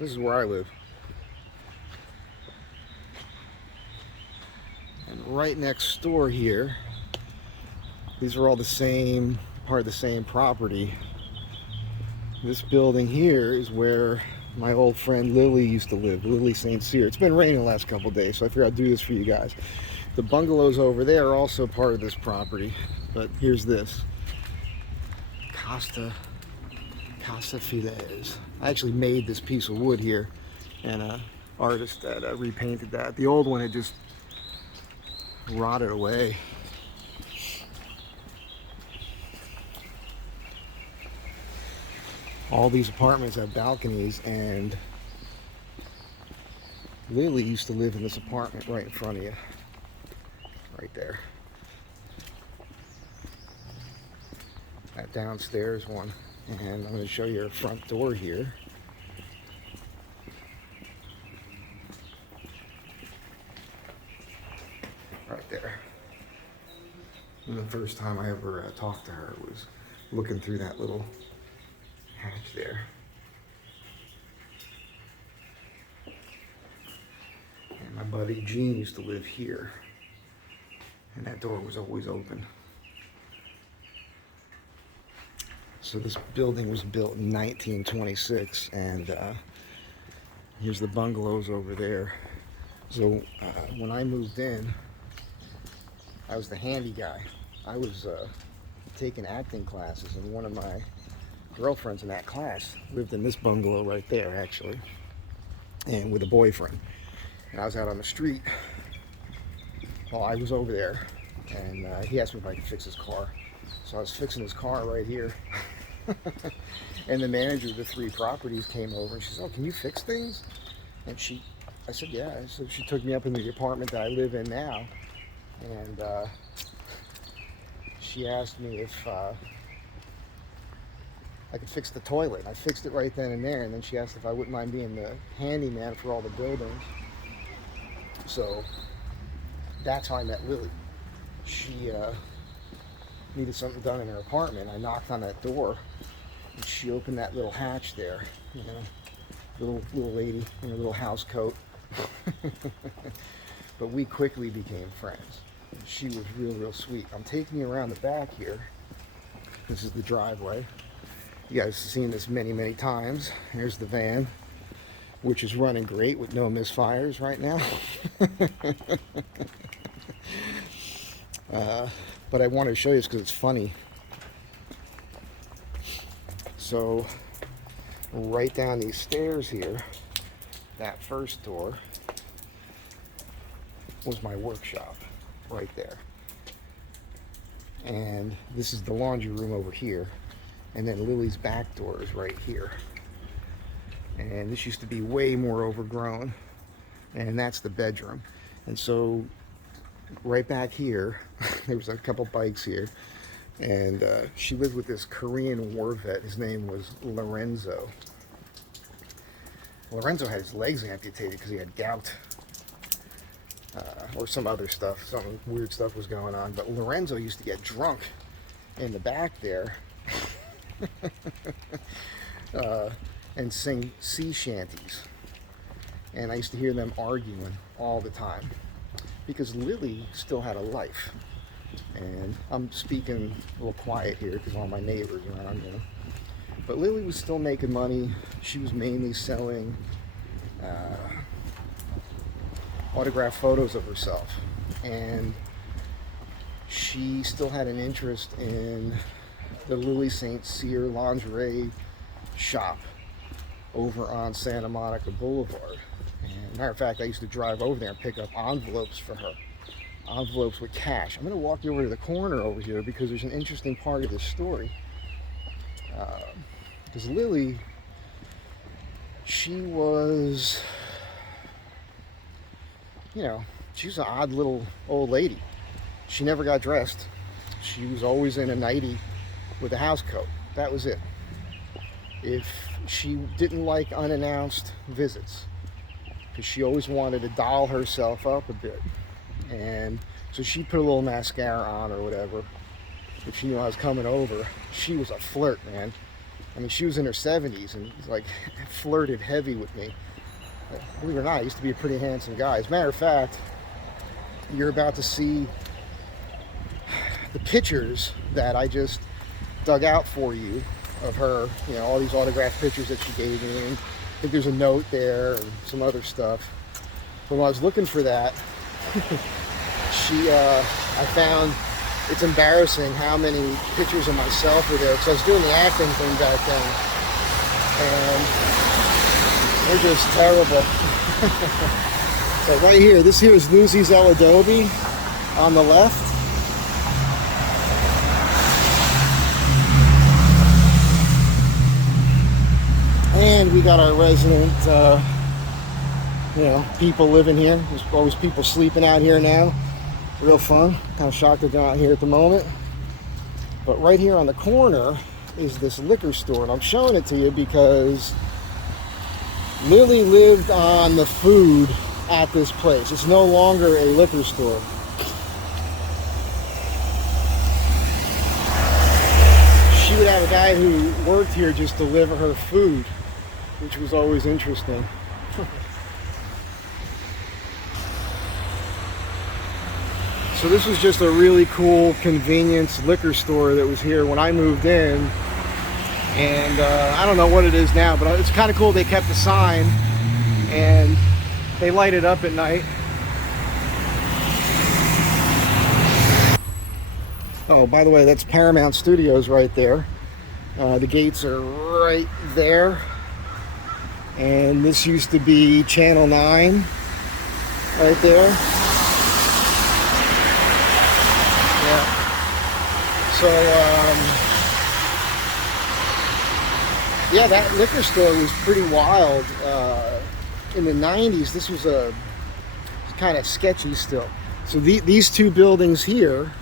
This is where I live. And right next door here, these are all the same, part of the same property. This building here is where my old friend Lili used to live, Lili St. It's been raining the last couple days, so I figured I'd do this for you guys. The bungalows over there are also part of this property, but here's this. Casa Filets. I actually made this piece of wood here, and an artist that repainted that. The old one had just rotted away. All these apartments have balconies, and Lili used to live in this apartment right in front of you. Right there. That downstairs one. And I'm going to show you her front door here. Right there. And the first time I ever talked to her was looking through that little hatch there. And my buddy Gene used to live here. And that door was always open. So this building was built in 1926, and here's the bungalows over there. So when I moved in, I was the handy guy. I was taking acting classes, and one of my girlfriends in that class lived in this bungalow right there, actually, and with a boyfriend. And I was out on the street while I was over there, and he asked me if I could fix his car. So I was fixing his car right here. And the manager of the 3 properties came over, and she said, "Oh, can you fix things?" And I said, "Yeah." So she took me up into the apartment that I live in now, and she asked me if I could fix the toilet. I fixed it right then and there, and then she asked if I wouldn't mind being the handyman for all the buildings. So that's how I met Lili. She needed something done in her apartment. I knocked on that door, and she opened that little hatch there, you know, little lady in a little house coat. But we quickly became friends. She was real sweet. I'm taking you around the back here. This is the driveway. You guys have seen this many times. Here's the van, which is running great with no misfires right now. But I wanted to show you this because it's funny. So right down these stairs here, that first door was my workshop right there. And this is the laundry room over here. And then Lili's back door is right here. And this used to be way more overgrown. And that's the bedroom. And so right back here, there was a couple bikes here. And she lived with this Korean war vet. His name was Lorenzo. Lorenzo had his legs amputated because he had gout. Or some other stuff. Some weird stuff was going on. But Lorenzo used to get drunk in the back there. And sing sea shanties. And I used to hear them arguing all the time. Because Lili still had a life. And I'm speaking a little quiet here because all my neighbors are around, you know. But Lili was still making money. She was mainly selling autographed photos of herself. And she still had an interest in the Lili St. Cyr lingerie shop over on Santa Monica Boulevard. And matter of fact, I used to drive over there and pick up envelopes for her. Envelopes with cash. I'm going to walk you over to the corner over here because there's an interesting part of this story. Because Lili, she was, you know, she was an odd little old lady. She never got dressed. She was always in a nightie with a house coat. That was it. If she didn't like unannounced visits, because she always wanted to doll herself up a bit. And so she put a little mascara on or whatever. If she knew I was coming over, she was a flirt, man. I mean, she was in her 70s and like flirted heavy with me. Believe it or not, I used to be a pretty handsome guy. As a matter of fact, you're about to see the pictures that I just dug out for you of her, you know, all these autographed pictures that she gave me. And I think there's a note there and some other stuff. But when I was looking for that, I found it's embarrassing how many pictures of myself were there, because I was doing the acting thing back then, and they're just terrible. So right here, this here is Lucy's El Adobe on the left. And we got our resident, you know, people living here. There's always people sleeping out here now. Real fun. Kind of shocked they're not here at the moment. But right here on the corner is this liquor store. And I'm showing it to you because Lili lived on the food at this place. It's no longer a liquor store. She would have a guy who worked here just deliver her food, which was always interesting. So this was just a really cool convenience liquor store that was here when I moved in. And I don't know what it is now, but it's kind of cool. They kept the sign and they light it up at night. Oh, by the way, that's Paramount Studios right there. The gates are right there. And this used to be Channel 9 right there. So, yeah, that liquor store was pretty wild. In the 90s, this was kind of sketchy still. So these two buildings here,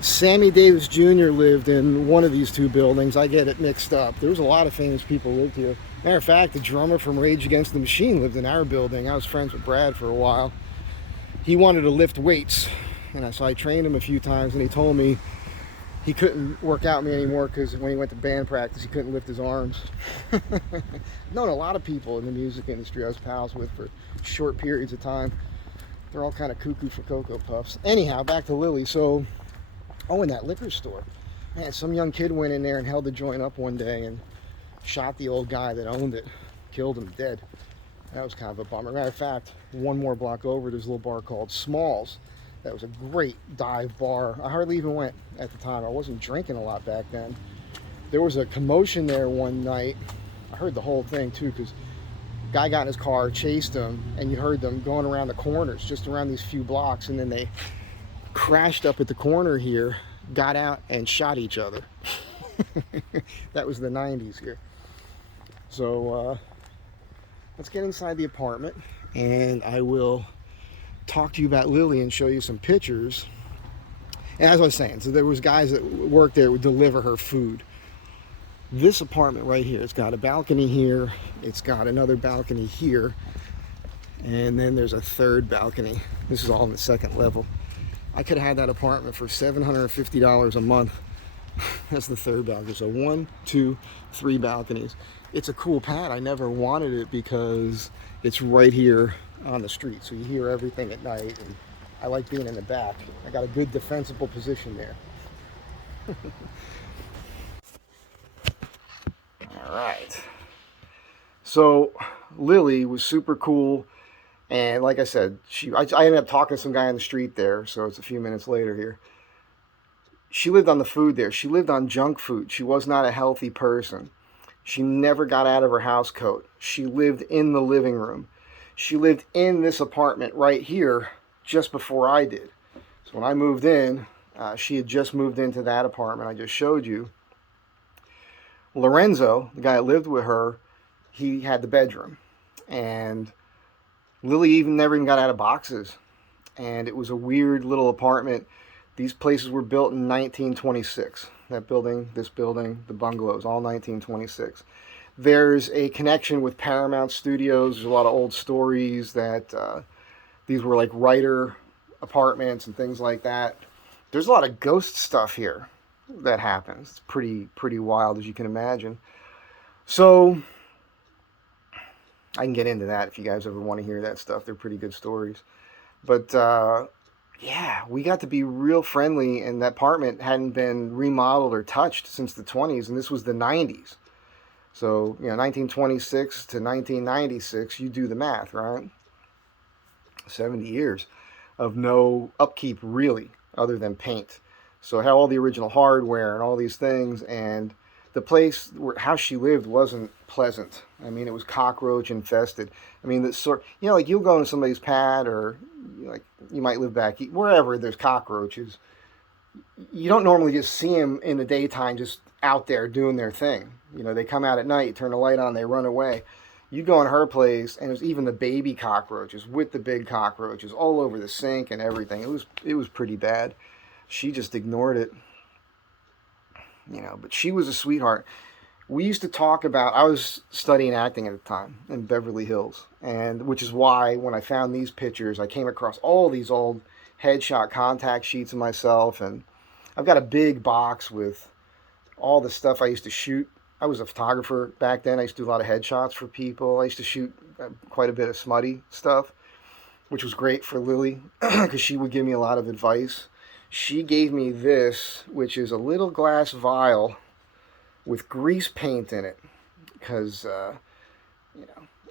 Sammy Davis Jr. lived in one of these two buildings. I get it mixed up. There was a lot of famous people lived here. Matter of fact, the drummer from Rage Against the Machine lived in our building. I was friends with Brad for a while. He wanted to lift weights, and so I trained him a few times, and he told me he couldn't work out me anymore because when he went to band practice, he couldn't lift his arms. Known a lot of people in the music industry I was pals with for short periods of time. They're all kind of cuckoo for Cocoa Puffs. Anyhow, back to Lili. So, in that liquor store, man, some young kid went in there and held the joint up one day and shot the old guy that owned it, killed him dead. That was kind of a bummer. Matter of fact, one more block over, there's a little bar called Smalls. That was a great dive bar. I hardly even went at the time. I wasn't drinking a lot back then. There was a commotion there one night. I heard the whole thing too, because a guy got in his car, chased him, and you heard them going around the corners, just around these few blocks, and then they crashed up at the corner here, got out, and shot each other. That was the 90s here. So let's get inside the apartment, and I will talk to you about Lili and show you some pictures. And as I was saying, so there was guys that worked there would deliver her food. This apartment right here, it's got a balcony here, it's got another balcony here, and then there's a third balcony. This is all on the second level. I could have had that apartment for $750 a month. That's the third balcony. So 1, 2, 3 balconies. It's a cool pad. I never wanted it because it's right here on the street, so you hear everything at night, and I like being in the back. I got a good defensible position there. All right. So Lili was super cool, and like I said, I ended up talking to some guy on the street there, so it's a few minutes later here. She lived on the food there. She lived on junk food. She was not a healthy person. She never got out of her house coat. She lived in the living room. She lived in this apartment right here just before I did. So when I moved in, she had just moved into that apartment I just showed you. Lorenzo, the guy that lived with her, he had the bedroom. And Lili never even got out of boxes. And it was a weird little apartment. These places were built in 1926. That building, this building, the bungalows, all 1926. There's a connection with Paramount Studios. There's a lot of old stories that these were like writer apartments and things like that. There's a lot of ghost stuff here. that happens. It's pretty wild, as you can imagine. So I can get into that if you guys ever want to hear that stuff. They're pretty good stories. But yeah, we got to be real friendly, and that apartment hadn't been remodeled or touched since the 20s, and this was the 90s. So, 1926 to 1996, you do the math, right? 70 years of no upkeep, really, other than paint. So it had all the original hardware and all these things, and the place where how she lived wasn't pleasant. I mean, it was cockroach infested. I mean, the sort, like you'll go into somebody's pad, or like you might live back wherever there's cockroaches. You don't normally just see them in the daytime just out there doing their thing. They come out at night, you turn the light on, they run away. You go in her place, and there's even the baby cockroaches with the big cockroaches all over the sink and everything. It was pretty bad. She just ignored it, But she was a sweetheart. We used to talk about. I was studying acting at the time in Beverly Hills, and which is why when I found these pictures, I came across all these old headshot contact sheets of myself, and I've got a big box with all the stuff I used to shoot. I was a photographer back then. I used to do a lot of headshots for people. I used to shoot quite a bit of smutty stuff, which was great for Lily because she would give me a lot of advice. She gave me this, which is a little glass vial with grease paint in it because,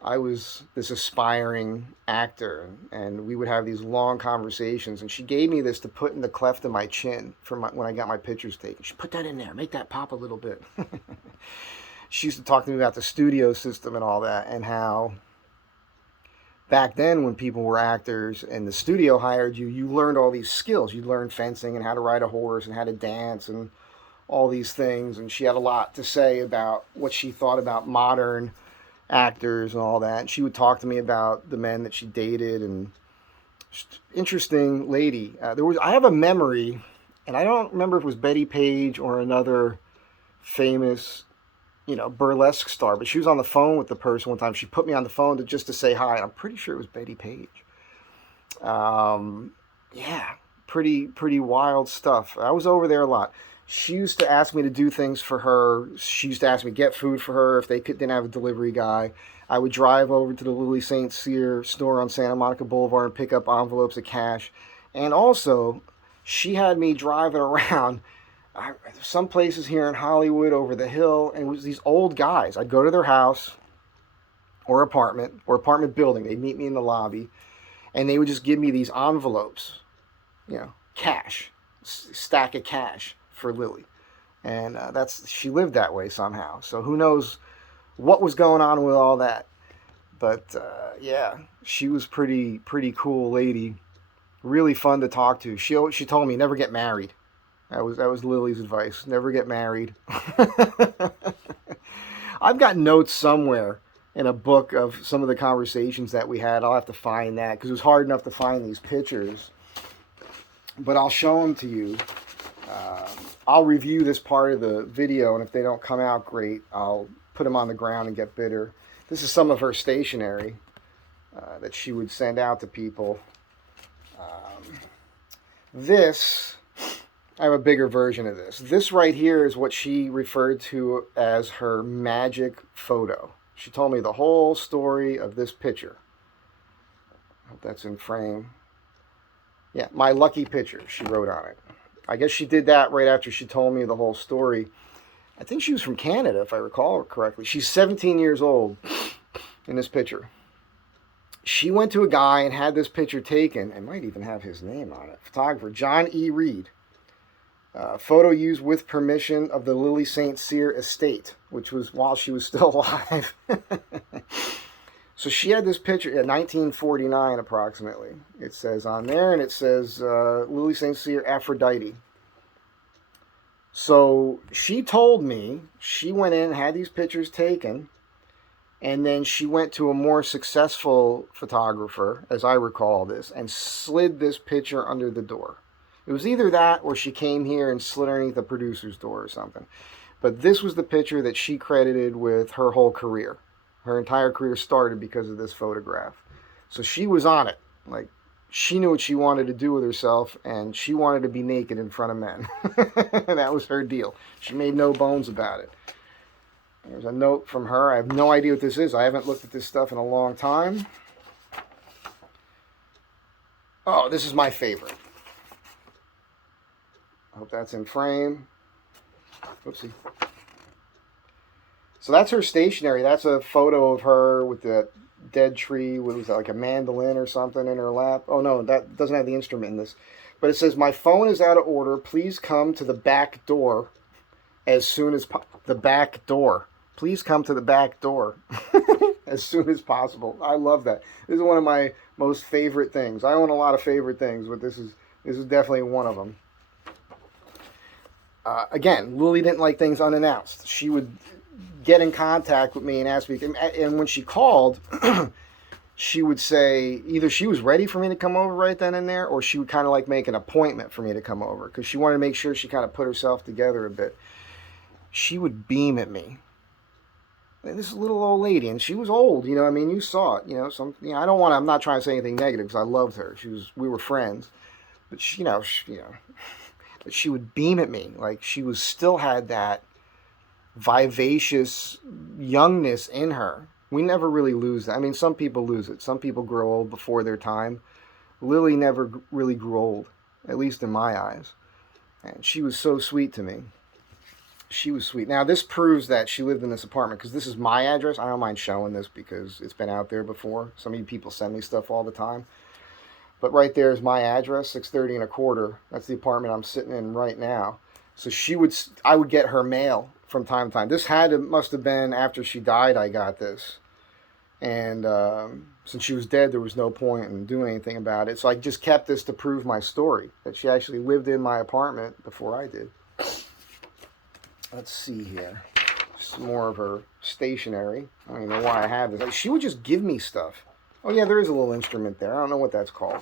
I was this aspiring actor, and we would have these long conversations, and she gave me this to put in the cleft of my chin when I got my pictures taken. She put that in there, make that pop a little bit. She used to talk to me about the studio system and all that, and how back then when people were actors and the studio hired you, you learned all these skills. You learned fencing and how to ride a horse and how to dance and all these things, and she had a lot to say about what she thought about modern actors and all that. And she would talk to me about the men that she dated, and interesting lady. I have a memory, and I don't remember if it was Betty Page or another famous, burlesque star, but she was on the phone with the person one time. She put me on the phone just to say hi, and I'm pretty sure it was Betty Page. Yeah, pretty wild stuff. I was over there a lot. She used to ask me to do things for her. She used to ask me to get food for her if didn't have a delivery guy. I would drive over to the Lili St. store on Santa Monica Boulevard and pick up envelopes of cash. And also, she had me driving around some places here in Hollywood over the hill, and it was these old guys. I'd go to their house or apartment building. They'd meet me in the lobby, and they would just give me these envelopes, cash, stack of cash for Lily. And she lived that way somehow. So who knows what was going on with all that. But yeah, she was pretty cool lady. Really fun to talk to. She told me never get married. That was Lily's advice. Never get married. I've got notes somewhere in a book of some of the conversations that we had. I'll have to find that because it was hard enough to find these pictures. But I'll show them to you. I'll review this part of the video, and if they don't come out great, I'll put them on the ground and get bitter. This is some of her stationery that she would send out to people. I have a bigger version of this. This right here is what she referred to as her magic photo. She told me the whole story of this picture. I hope that's in frame. Yeah, my lucky picture, she wrote on it. I guess she did that right after she told me the whole story. I think she was from Canada, if I recall correctly. She's 17 years old in this picture. She went to a guy and had this picture taken, and might even have his name on it. Photographer John E. Reed. Photo used with permission of the Lili St. estate, which was while she was still alive. So she had this picture in 1949 approximately. It says on there, and it says Lili St. Aphrodite. So she told me she went in and had these pictures taken, and then she went to a more successful photographer, as I recall this, and slid this picture under the door. It was either that or she came here and slid underneath the producer's door or something. But this was the picture that she credited with her whole career. Her entire career started because of this photograph. So she was on it. Like, she knew what she wanted to do with herself, and she wanted to be naked in front of men. That was her deal. She made no bones about it. There's a note from her. I have no idea what this is. I haven't looked at this stuff in a long time. Oh, this is my favorite. I hope that's in frame. Oopsie. So that's her stationery. That's a photo of her with the dead tree. What was that, like a mandolin or something in her lap? Oh no, that doesn't have the instrument in this. But it says, "My phone is out of order. Please come to the back door as soon as the back door. Please come to the back door as soon as possible." I love that. This is one of my most favorite things. I own a lot of favorite things, but this is definitely one of them. Again, Lili didn't like things unannounced. She would get in contact with me and ask me, and when she called, she would say either she was ready for me to come over right then and there, or she would kind of like make an appointment for me to come over because she wanted to make sure she kind of put herself together a bit. She would beam at me. And this little old lady, and she was old, I mean, you saw it, I'm not trying to say anything negative because I loved her. We were friends, but but she would beam at me like she still had that vivacious youngness in her. We never really lose that. I mean, some people lose it. Some people grow old before their time. Lili never really grew old, at least in my eyes. And she was so sweet to me. She was sweet. Now, this proves that she lived in this apartment because this is my address. I don't mind showing this because it's been out there before. Some of you people send me stuff all the time. But right there is my address, 630 and a quarter. That's the apartment I'm sitting in right now. So I would get her mail from time to time. This must have been after she died I got this. And since she was dead, there was no point in doing anything about it. So I just kept this to prove my story, that she actually lived in my apartment before I did. Let's see here. Some more of her stationery. I don't even know why I have this. Like, she would just give me stuff. Oh yeah, there is a little instrument there. I don't know what that's called.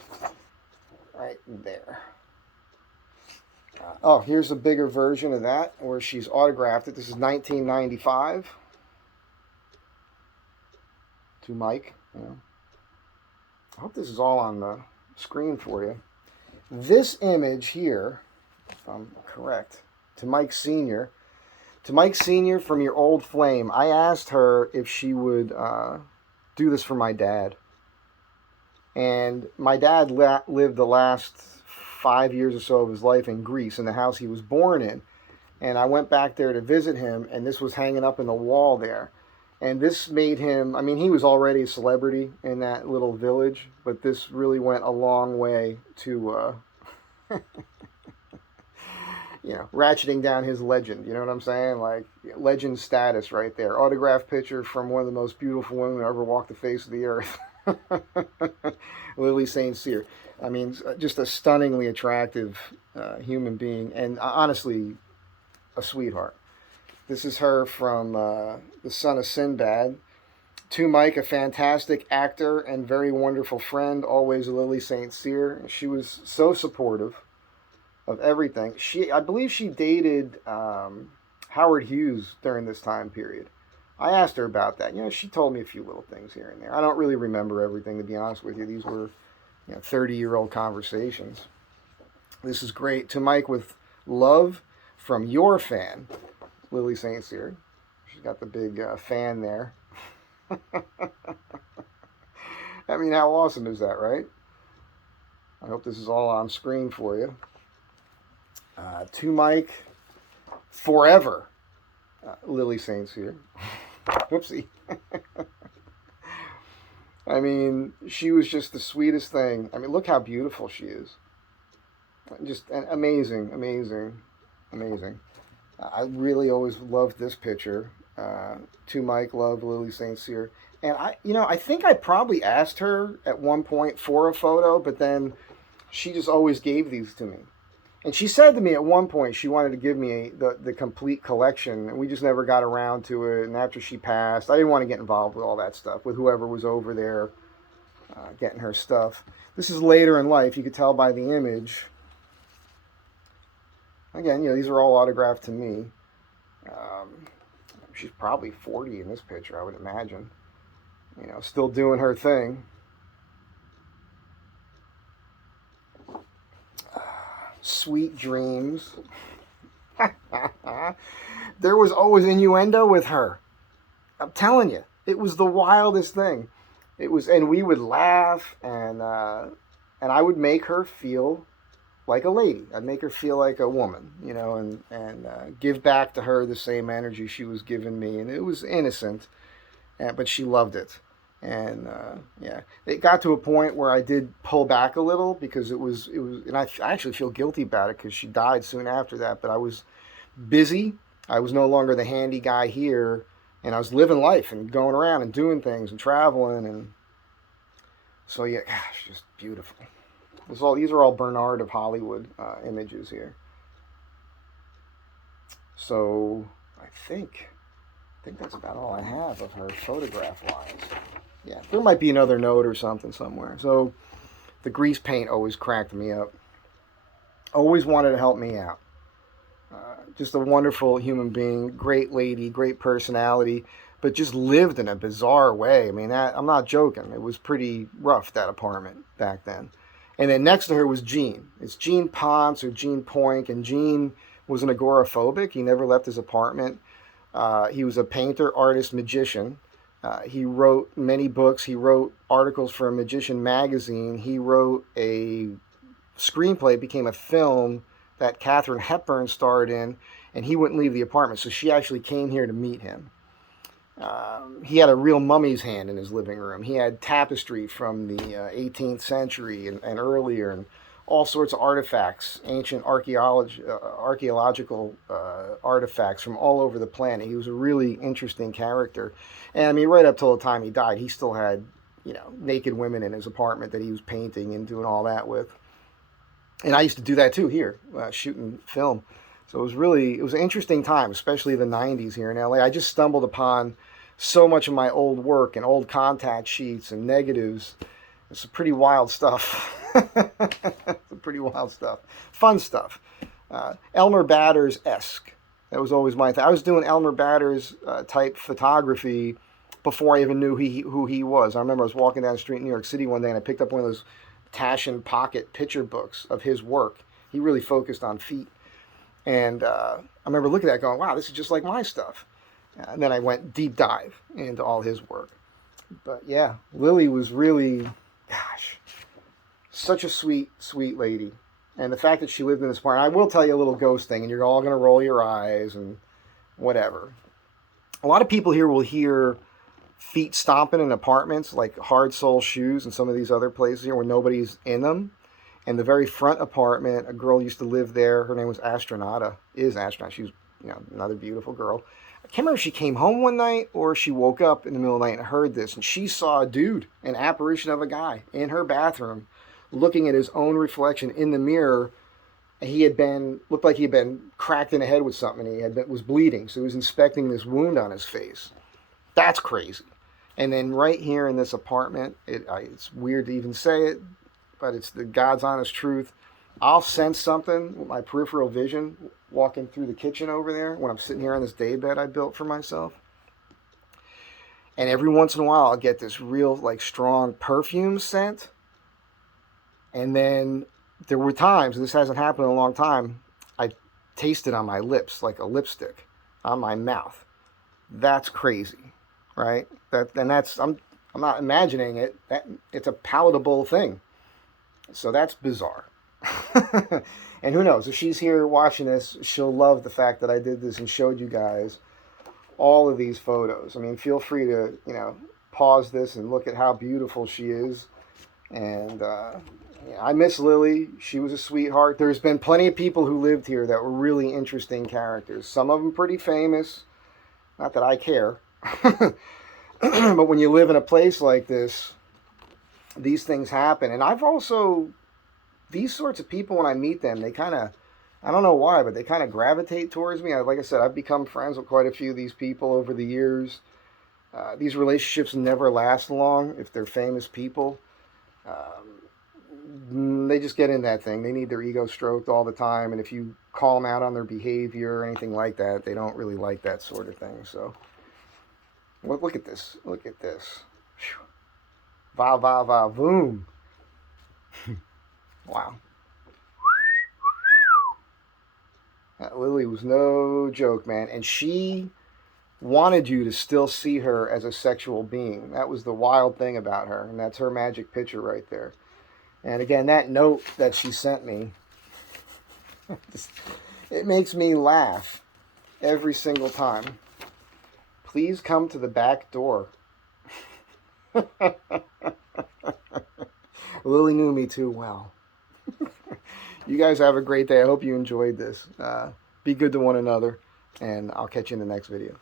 Right there. Oh, here's a bigger version of that where she's autographed it. This is 1995. To Mike. I hope this is all on the screen for you. This image here, if I'm correct, to Mike Sr. To Mike Sr. from your old flame. I asked her if she would do this for my dad. And my dad lived the last 5 years or so of his life in Greece, in the house he was born in. And I went back there to visit him, and this was hanging up in the wall there. And this made him, I mean, he was already a celebrity in that little village, but this really went a long way to, ratcheting down his legend. You know what I'm saying? Like, legend status right there. Autographed picture from one of the most beautiful women who ever walked the face of the earth. Lili St. I mean, just a stunningly attractive human being, and honestly, a sweetheart. This is her from The Son of Sinbad. To Mike, a fantastic actor and very wonderful friend, always Lili St. Cyr. She was so supportive of everything. I believe she dated Howard Hughes during this time period. I asked her about that. She told me a few little things here and there. I don't really remember everything, to be honest with you. These were 30-year-old conversations. This is great. To Mike, with love from your fan, Lili St. Cyr. She's got the big fan there. I mean, how awesome is that, right? I hope this is all on screen for you. To Mike, forever, Lili St. Cyr. Whoopsie. I mean, she was just the sweetest thing. I mean, look how beautiful she is. Just amazing, amazing, amazing. I really always loved this picture. To Mike, love Lili St. Cyr. And I think I probably asked her at one point for a photo, but then she just always gave these to me. And she said to me at one point she wanted to give me the complete collection, and we just never got around to it. And after she passed, I didn't want to get involved with all that stuff, with whoever was over there getting her stuff. This is later in life. You could tell by the image. Again, these are all autographed to me. She's probably 40 in this picture, I would imagine. Still doing her thing. Sweet Dreams. There was always innuendo with her. I'm telling you, it was the wildest thing. It was, and we would laugh, and I would make her feel like a lady. I'd make her feel like a woman, you know, and give back to her the same energy she was giving me. And it was innocent, but she loved it. And yeah, it got to a point where I did pull back a little because and I actually feel guilty about it because she died soon after that. But I was busy. I was no longer the handy guy here, and I was living life and going around and doing things and traveling. And so yeah, gosh, just beautiful. These are all Bernard of Hollywood images here. So I think that's about all I have of her photograph wise. Yeah, there might be another note or something somewhere. So the grease paint always cracked me up. Always wanted to help me out. Just a wonderful human being, great lady, great personality, but just lived in a bizarre way. I mean, I'm not joking. It was pretty rough, that apartment back then. And then next to her was Gene. It's Gene Ponce or Gene Poink, and Gene was an agoraphobic. He never left his apartment. He was a painter, artist, magician. He wrote many books. He wrote articles for a magician magazine. He wrote a screenplay, became a film that Katharine Hepburn starred in, and he wouldn't leave the apartment. So she actually came here to meet him. He had a real mummy's hand in his living room. He had tapestry from the 18th century and earlier, and all sorts of artifacts, ancient archaeological artifacts from all over the planet. He was a really interesting character. And I mean, right up till the time he died, he still had, you know, naked women in his apartment that he was painting and doing all that with. And I used to do that too here, shooting film. So it was an interesting time, especially the 90s here in LA. I just stumbled upon so much of my old work and old contact sheets and negatives. It's some pretty wild stuff. Some pretty wild stuff. Fun stuff. Elmer Batters-esque. That was always my thing. I was doing Elmer Batters type photography before I even knew who he was. I remember I was walking down the street in New York City one day and I picked up one of those Taschen pocket picture books of his work. He really focused on feet. And I remember looking at that going, wow, this is just like my stuff. And then I went deep dive into all his work. But yeah, Lili was really, gosh, such a sweet, sweet lady. And the fact that she lived in this apartment, I will tell you a little ghost thing, and you're all going to roll your eyes and whatever. A lot of people here will hear feet stomping in apartments, like hard sole shoes in some of these other places here where nobody's in them. And the very front apartment, a girl used to live there. Her name was Astronauta. She was, you know, another beautiful girl. I can't remember if she came home one night or she woke up in the middle of the night and heard this. And she saw a dude, an apparition of a guy, in her bathroom, looking at his own reflection in the mirror. Looked like he had been cracked in the head with something. And was bleeding. So he was inspecting this wound on his face. That's crazy. And then right here in this apartment, it's weird to even say it, but it's the God's honest truth. I'll sense something with my peripheral vision walking through the kitchen over there when I'm sitting here on this daybed I built for myself. And every once in a while, I'll get this real, like, strong perfume scent. And then there were times, and this hasn't happened in a long time, I taste it on my lips, like a lipstick on my mouth. That's crazy, right? I'm not imagining it. It's a palatable thing. So that's bizarre. And who knows, if she's here watching this, she'll love the fact that I did this and showed you guys all of these photos. I mean, feel free to, you know, pause this and look at how beautiful she is. And yeah, I miss Lili. She was a sweetheart. There's been plenty of people who lived here that were really interesting characters. Some of them pretty famous. Not that I care. But when you live in a place like this, these things happen. And these sorts of people, when I meet them, they kind of, I don't know why, but they kind of gravitate towards me. Like I said, I've become friends with quite a few of these people over the years. These relationships never last long if they're famous people. They just get in that thing. They need their ego stroked all the time. And if you call them out on their behavior or anything like that, they don't really like that sort of thing. So, look at this. Look at this. Whew. Va, va, va, voom. Wow. Lily was no joke, man. And she wanted you to still see her as a sexual being. That was the wild thing about her. And that's her magic picture right there. And again, that note that she sent me, it makes me laugh every single time. Please come to the back door. Lily knew me too well. You guys have a great day. I hope you enjoyed this. Be good to one another, and I'll catch you in the next video.